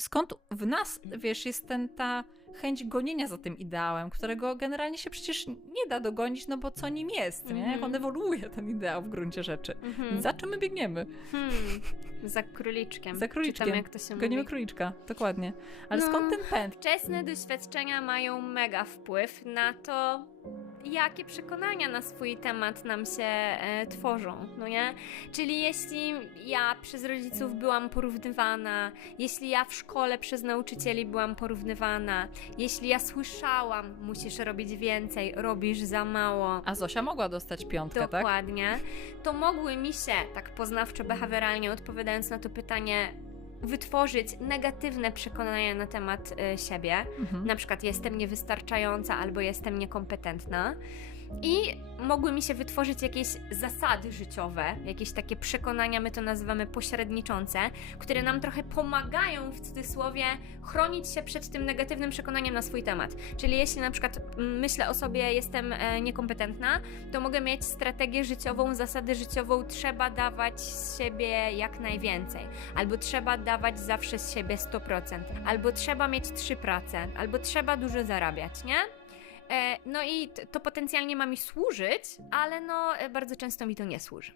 skąd w nas, wiesz, jest ten, ta chęć gonienia za tym ideałem, którego generalnie się przecież nie da dogonić, no bo co nim jest, nie? Jak Mhm. on ewoluuje, ten ideał w gruncie rzeczy. Mhm. Za czym my biegniemy? Hmm. Za króliczkiem. Za króliczkiem. Czy tam jak to się Gonimy mówi. króliczka, dokładnie. Ale No. skąd ten pęd? Wczesne doświadczenia mają mega wpływ na to, jakie przekonania na swój temat nam się e, tworzą, no nie? Czyli jeśli ja przez rodziców byłam porównywana, jeśli ja w szkole przez nauczycieli byłam porównywana, jeśli ja słyszałam, musisz robić więcej, robisz za mało, A Zosia mogła dostać piątkę, tak? Dokładnie. To mogły mi się, tak poznawczo-behawioralnie odpowiadając na to pytanie, wytworzyć negatywne przekonania na temat y, siebie. Mhm. Na przykład jestem niewystarczająca albo jestem niekompetentna. I mogły mi się wytworzyć jakieś zasady życiowe, jakieś takie przekonania, my to nazywamy pośredniczące, które nam trochę pomagają w cudzysłowie chronić się przed tym negatywnym przekonaniem na swój temat. Czyli jeśli na przykład mm, myślę o sobie, jestem e, niekompetentna, to mogę mieć strategię życiową, zasadę życiową, trzeba dawać z siebie jak najwięcej, albo trzeba dawać zawsze z siebie 100%, albo trzeba mieć trzy prace, albo trzeba dużo zarabiać, nie? E, no i to potencjalnie ma mi służyć, ale no e, bardzo często mi to nie służy.